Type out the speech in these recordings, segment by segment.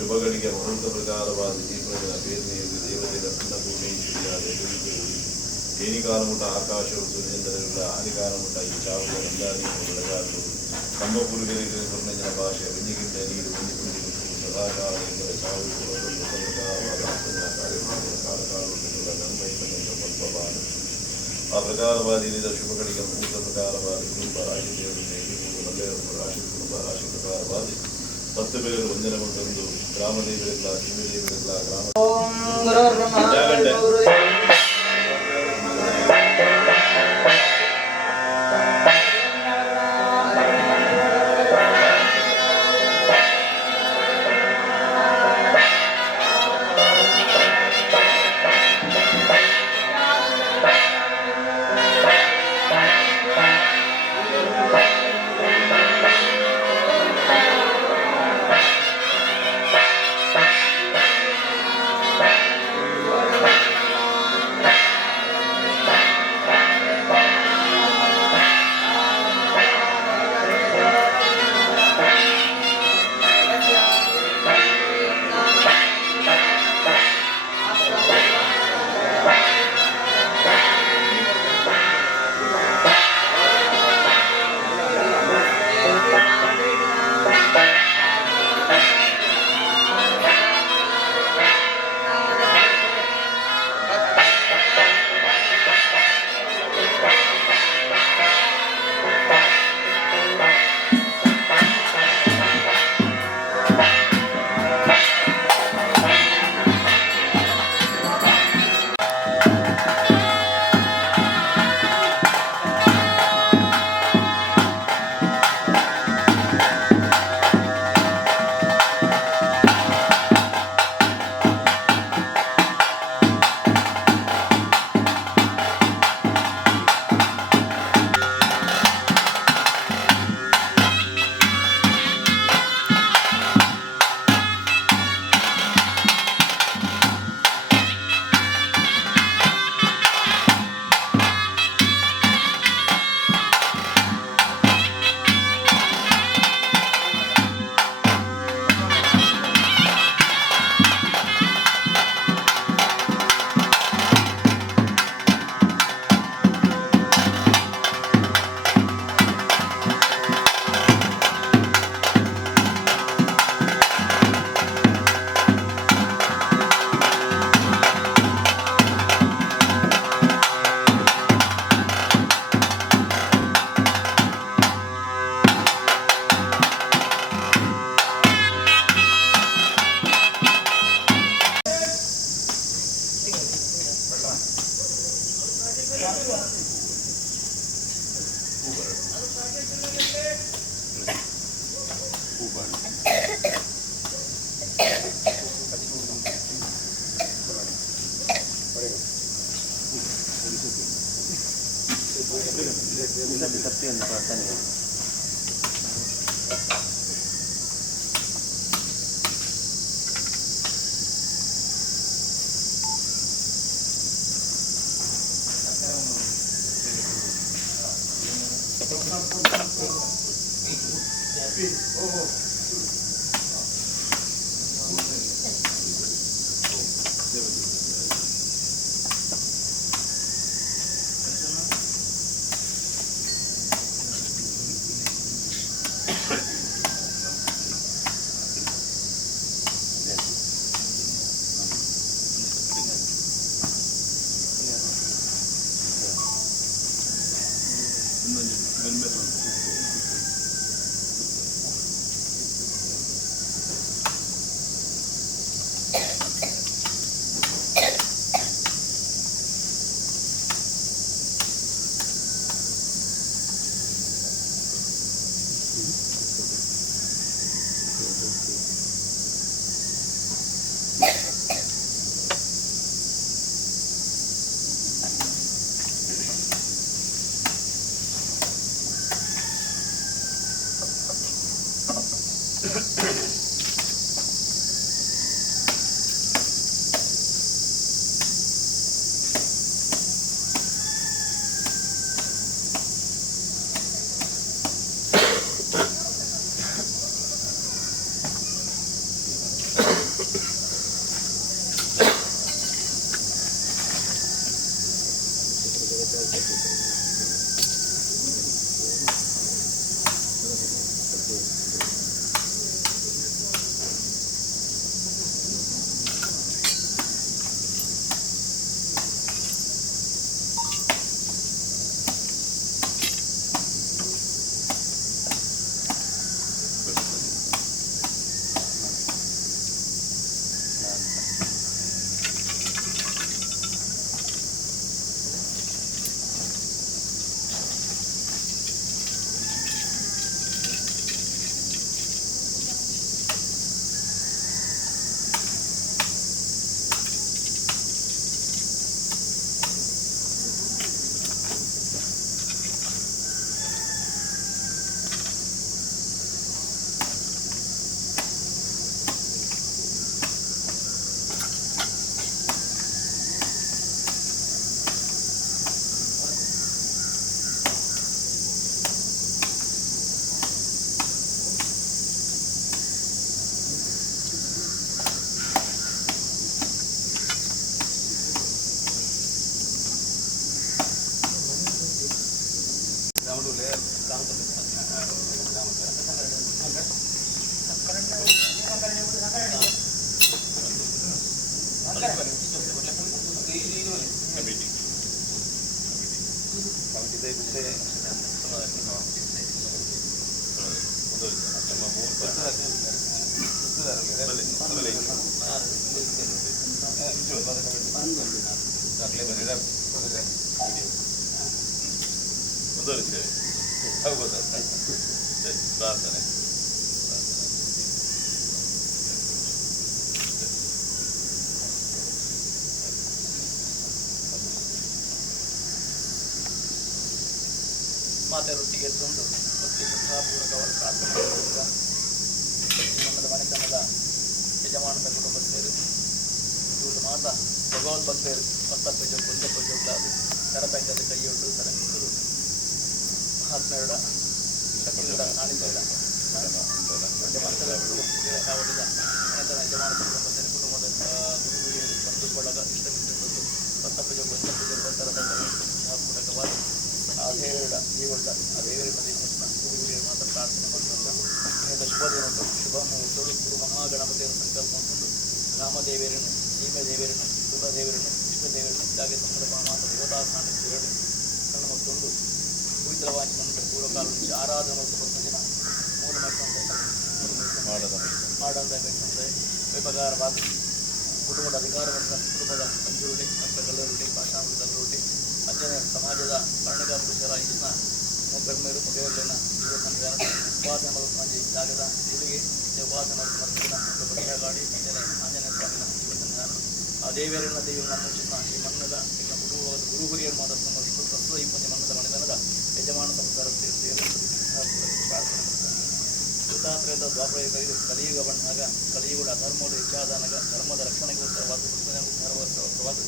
ಶುಭಗಳಿಗೆ ಮುಹೂರ್ತ ಪ್ರಕಾರವಾದ ದೀಪಗಳ ಬೇರ್ನೆಯಲ್ಲಿ ದೇವತೆಗಳ ಅನ್ನಪೂರ್ಣೇಶ್ವರಿಯಾದ ಏನಿಕಾಲಮುಟ ಆಕಾಶವು ಸೂರ್ಯೇಂದ್ರಗಳ ಆನಿಕಾಲಮುಟ ಈ ಚಾವುಗಳ ನಂದಾನಿಯನ್ನು ಬೆಳಗಾದರು ನಮ್ಮ ಪೂರ್ವರಿಗೆ ವರ್ಣಜನ ಭಾಷೆ ವೆಂಜಿಗಿಂತ ನೀರು ವೆಂಜಿಕೊಂಡಿರು ಸದಾಕಾಲದಿಂದ ಚಾವು ಆ ಪ್ರಕಾರವಾದ ಇರಿದ ಶುಭಗಳಿಗೆ ಮುಹೂರ್ತ ಪ್ರಕಾರವಾದ ಕುಟುಂಬ ರಾಶಿ ದೇವರು ರಾಶಿ ಕುಟುಂಬ ರಾಶಿ ಪ್ರಕಾರವಾದ 10 ಬೇರೆ ವಂದನೆಗೊಂಡು ಗ್ರಾಮದೇವರಿಗಳ ಶಿವದೇವರಿಗಳ ಪ್ರಾರ್ಥನೆ ಮಾತೆಯರೊಟ್ಟಿಗೆ ತಂದು ಭಕ್ತಿ ಶ್ರದ್ಧಾಪೂರ್ವಕವಾದ ಪ್ರಾರ್ಥನೆ ಮಾಡುವಾಗ ನಮ್ಮದ ಮನೆತನದ ಯಜಮಾನದ ಕುಟುಂಬಸ್ಥರು ಇವರು ಮಾತಾ ಭಗವದ್ಭಕ್ತರು ಮತ್ತಪ್ಪಜ ಕೊಂದಪ್ಪಜೊಡ್ಡಾದು ಕರಪೆಂಗದ ಕೈಯೊಡ್ಡು ಸಡಂಗಿದ್ದು ಮಹಾತ್ಮೆಯರ ಶಕ್ತಿಗಳ ಕಾಣಿಸಿದ ಮನೆತನ ಯಜಮಾನ ಕುಟುಂಬಸ್ಥರು ಕುಟುಂಬದ ಗುರುಗಳಿಗೆ ಬಂಧುಕೊಳ್ಳಗ ಇಷ್ಟವಿದ್ದಂಥದ್ದು ಮತ್ತಪ್ಪಜ ಕೊಂದಪ್ಪಜ ಬಂದರದ ಶ್ರದ್ಧಾಪೂರ್ವಕವಾದ ಆ ದೇವರ ಪ್ರದೇಶ ಗುರುಗಳಿಗೆ ಮಾತ್ರ ಪ್ರಾರ್ಥನೆ ಮಾಡುವಂಥ ಶುಭ ದಿನಟ್ಟು ಶುಭ ಮುಹೂರ್ತಗಳು ಗುರು ಮಹಾಗಣಪತಿಯನ್ನು ಸಂಕಲ್ಪ ಮಾಡಿಕೊಂಡು ರಾಮದೇವರನ್ನು ಸೀಮದೇವರನ್ನು ಸುರದೇವರನ್ನು ಇಷ್ಟದೇವರನ್ನು ಇದ್ದಾಗೆ ಸಂಬಂಧ ಮಾತ ದೇವತಾಸ್ಥಾನಕ್ಕೆ ಸಣ್ಣ ಮತ್ತೊಂದು ಪವಿತ್ರವಾಗಿ ನಮ್ಮ ಪೂರ್ವಕಾಲ నుంచి ಆರಾಧನೆ ಮತ್ತು ಜನ ಮೂಲ ಮಾಡಂದ ವ್ಯಾಪಕಾರವಾದ ಕುಟುಂಬದ ಅಧಿಕಾರವನ್ನು ಕುಟುಂಬದ ಮಂಜೂರುಡಿ ಮತ್ತು ಗಲ್ಲರುಡಿ ಭಾಷಾಂಗಲ್ಲರುಡಿ ಅಂಜನೆ ಸಮಾಜದ ಕರ್ಣಿಕ ಪುರುಷರ ಇನ್ನ ಮೊಗ್ಗರ್ಮೇರು ಮೊಗೇರಲಿನ ಜೀವ ಸಂವಿಧಾನ ಉಪಾಸನೆ ಮಾಡುವಂಥ ಜಾಗದ ಇವರಿಗೆ ಉಪಾಸನೆ ಮಾಡುತ್ತಿನ ಗಾಡಿ ಅಂಜನೆ ಆಂಜನೇಯ ಸ್ವಾಮಿನ ಜೀವ ಸಂವಿಧಾನ ಆ ದೇವರನ್ನ ದೇವಿನ ಮುಚ್ಚಿನ ಈ ಮನ್ನದ ಈಗ ಕುಟುಂಬದ ಗುರು ಹಿರಿಯರು ಮಾತಾಡ್ಕೊಂಡು ಪ್ರಸ್ತುತ ಈ ಮನ್ನದ ಮನೆತನದ ಯಜಮಾನ ಸಂಸಾರ ಪ್ರಾರ್ಥನೆ ದತ್ತಾತ್ರೇಯದ ದ್ವಾಪರಯುಗ ಕಲಿಯುಗ ಬಣ್ಣಾಗ ಕಲಿಯುಗ ಅಧರ್ಮದ ಇಚ್ಛಾದಾನಗ ಧರ್ಮದ ರಕ್ಷಣೆಗೋಸ್ಕರವಾದ ಉತ್ಪನ್ನಗೋಸ್ಕರವಾದ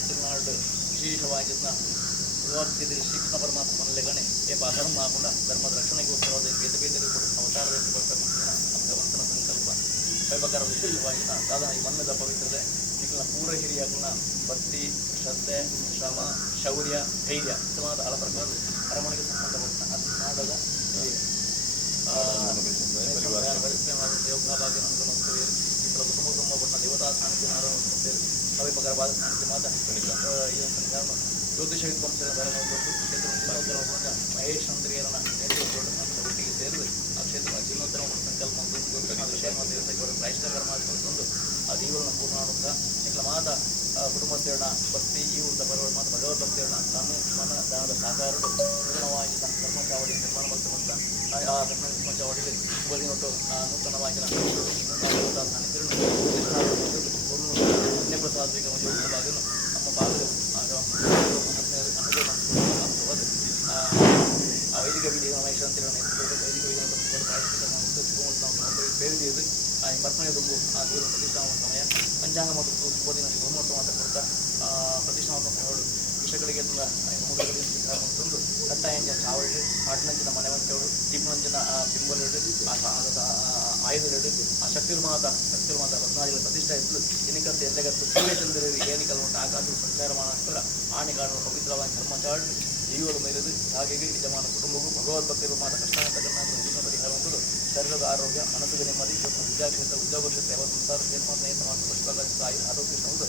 ತಿರುನಾಡು ವಿಶೇಷವಾಗಿ ಭಗವದ್ಗೀತೆ ಶ್ರೀಕೃಷ್ಣ ಪರಮಾತ್ಮನಲ್ಲಿ ಗಣೆ ಏಪ ಅಧರ್ಮ ಹಾಕೊಂಡ ಧರ್ಮದ ರಕ್ಷಣೆಗೋಸ್ಕರವಾದ ಬೇತೆ ಬೇರೆ ಅವತಾರದಲ್ಲಿ ಬರ್ತಕ್ಕಂಥ ಭಗವಂತನ ಸಂಕಲ್ಪ ಪ್ರಕಾರ ವಿಶೇಷವಾಗಿ ಸಾಧನ ಈ ಮನ್ನದ ಪವಿತ್ರತೆ ಈಗಿನ ಪೂರ ಹಿರಿಯಾಗಿನ ಭಕ್ತಿ ಶ್ರದ್ಧೆ ಶ್ರಮ ಶೌರ್ಯ ಧೈರ್ಯ ಇಷ್ಟವಾದ ಹಲ ಪ್ರಕಾರ ಅರಮನೆಗೆ ಸಂಬಂಧಪಟ್ಟ ಅದು ಮಾಡದ ಯೋಗಾಭಾಗ್ಯ ಅನುಗಮಿಸ್ತೇವೆ ಈ ಕುಟುಂಬ ಸಂಬಂಧಪಟ್ಟ ದೇವತಾಸ್ಥಾನಕ್ಕೆ ಆರಂಭಿಸುತ್ತೇವೆ ಕವಿ ಪ್ರಕಾರವಾದ ಸ್ಥಾನಕ್ಕೆ ಮಾತ್ರ ಈ ಒಂದು ಜ್ಯೋತಿಷ ವಿದ್ವಾಂಸರ ಕ್ಷೇತ್ರ ಮಹೇಶ್ ಅಂದ್ರಿಯರನ್ನ ನೇತೃತ್ವದ ಒಟ್ಟಿಗೆ ಸೇರಿದು ಆ ಕ್ಷೇತ್ರ ಜೀರ್ಣೋದ್ಧಾರ ಸಂಕಲ್ಪ ವಿಷಯ ಪ್ರಾಯಶ್ಚಿತ ಕರ್ಮ ಮಾಡಿಕೊಂಡು ಆ ಜೀವನ ಪೂರ್ಣ ಮಾಡುತ್ತಾ ಇಟ್ಲ ಮಾತ ಕುಟುಂಬಸ್ಥರನ್ನ ಭಕ್ತಿ ಈ ಉಂಟ ಬರುವ ಮಾತು ಭಗವದ್ಭಕ್ತಿಯರನ್ನ ತಾನು ಮನ ದಾನದ ಸಾಕಾರರು ನೂತನವಾಗಿ ಧರ್ಮಚಾವಡಿ ನಿರ್ಮಾಣ ಮಾಡ್ಕೊಂತ ಆ ಧರ್ಮಚಾವಡಿಯಲ್ಲಿ ಶುಭ ದಿನೊಟ್ಟು ನೂತನವಾಗಿನ ಪುಣ್ಯಪ್ರಸಾದಿಕ ಭಾಗನು ನಮ್ಮ ಭಾಗಗಳು ಆ ವೈದಿಕ ವಿಧಿ ಮಹೇಶ ಅಂತ ವೈದಿಕ ಬೇಡಿದ್ದು ಆ ಪರ್ಪಣೆ ತುಂಬು ಆ ದೇವರ ಪ್ರತಿಷ್ಠಾಪನ ಸಮಯ ಪಂಚಾಂಗ ಮತ್ತು ಶುಭ ದಿನ ಶುಭಮುಹೂರ್ತ ಮಾತನಾಡುತ್ತಾ ಪ್ರತಿಷ್ಠಾಪನ ಸಮಯಗಳು ವಿಷಯಗಳಿಗೆ ತಂದು ಕಟ್ಟಾಯಂಜ ಚಾವಳಿ ಆಟನಂಚಿನ ಮನೆವಂಚವರು ದೀಪನಂಚಿನ ಬಿಂಬಲೆಡು ಆಯುಧಲೆಡು ಆ ಶಕ್ತಿರ್ಮಾತ ರತ್ನಾದಿಗಳ ಪ್ರತಿಷ್ಠೆ ಇದ್ದು ಎನಿಕತ್ತು ಎಲ್ಲಗತ್ತು ಸೂರ್ಯಚಂದ್ರರು ಏನಿಕಲ್ ಉಂಟು ಆಕಾಶ ಸಂಚಾರ ಮಾಡೋಸ್ಕರ ಆನೆಗಾಡು ಪವಿತ್ರವಾಗಿ ಧರ್ಮಚಾಡು ಜೀವದ ಮೇಲೆದು ಹಾಗೆ ಯಜಮಾನ ಕುಟುಂಬಕ್ಕೂ ಭಗವದ್ಭಕ್ತಿಗಳು ಮಾತ ಕಷ್ಟಾಂತಗಳನ್ನ ಜೀವನ ಪರಿಹಾರ ಹೊಂದಲು ಶರೀರದ ಆರೋಗ್ಯ ಮನಸ್ಸಿಗೆ ನೆಮ್ಮದಿ ವಿದ್ಯಾಕ್ಷೇತ್ರ ಉದ್ಯೋಗ ಕ್ಷೇತ್ರ ಯಾವ ಸಂಸಾರ ಆರೋಗ್ಯ ಹೊಂದು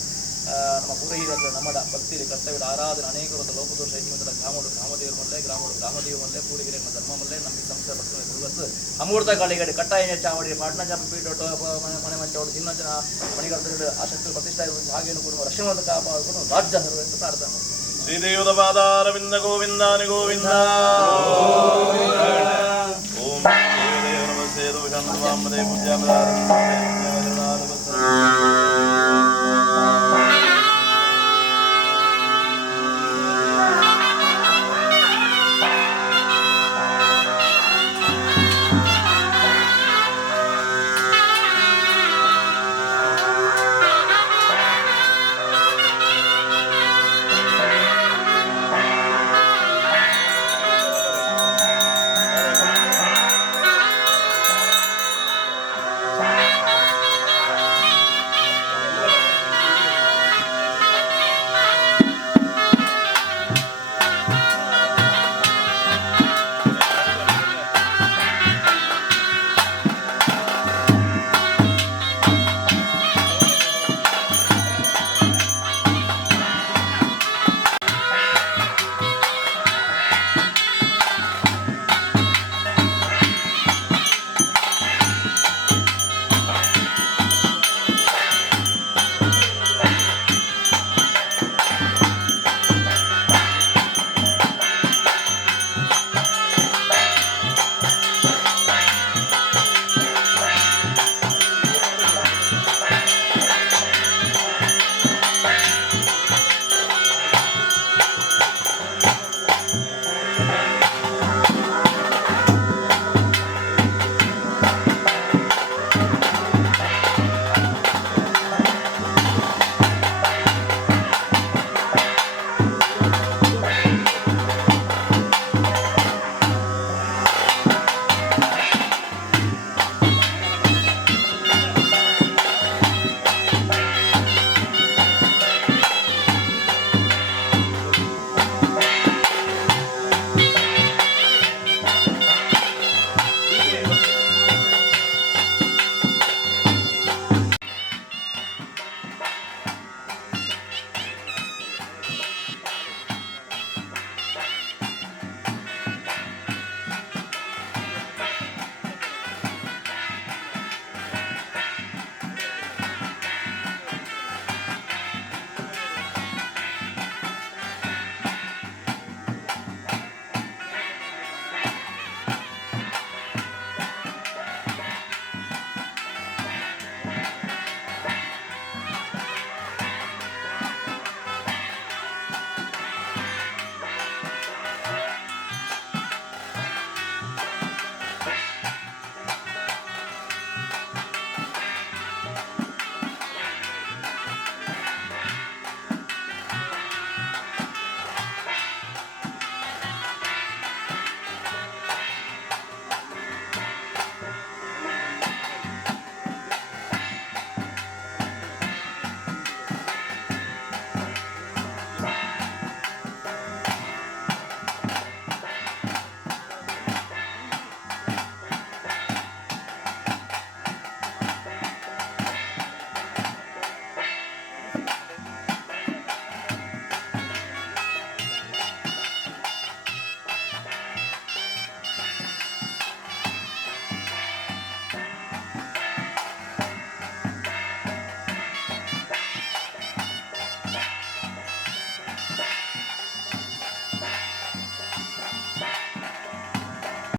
ನಮ್ಮ ಪೂರ ಹಿರಿಯ ನಮ್ಮಡ ಭಕ್ತಿ ಕರ್ತವ್ಯದ ಆರಾಧನೆ ಅನೇಕ ಲೋಕದೋಷ ಜೀವನದ ಗ್ರಾಮದೇವರ ಮಲ್ಲೆ ಗ್ರಾಮದೇವ ಮಲ್ಲೆ ಪೂರ ಹಿರಿಯ ಧರ್ಮ ಮಲ್ಲೆ ನಮಗೆ ಸಂಸ್ಥೆ ಭಕ್ತಿ ಅಮೂರ್ತ ಗಾಳಿಗಡೆ ಕಟ್ಟಾಯ ಚಾವಡಿ ಪಾಟ್ನಾ ಚಾಪ ಪೀಠ ಮನೆ ಮಂಚವಡು ಚಿನ್ನ ಮಣಿಗರ್ತರು ಆಸಕ್ತಿ ಪ್ರತಿಷ್ಠೆ ಹಾಗೇನು ಕೂಡ ರಕ್ಷಣೆ ಕಾಪಾಡಿಕೊಂಡು ರಾಜ್ಯ ಹರು ಎಂದು ಪ್ರಾರ್ಥನೆ ಶ್ರೀದೇವದ ಪಾದಾರವಿಂದ ಗೋವಿಂದಾನಿ ಗೋವಿಂದ ಓಂ ದೇವದೇವ ನಮಸ್ತೆ ಪೂಜಾ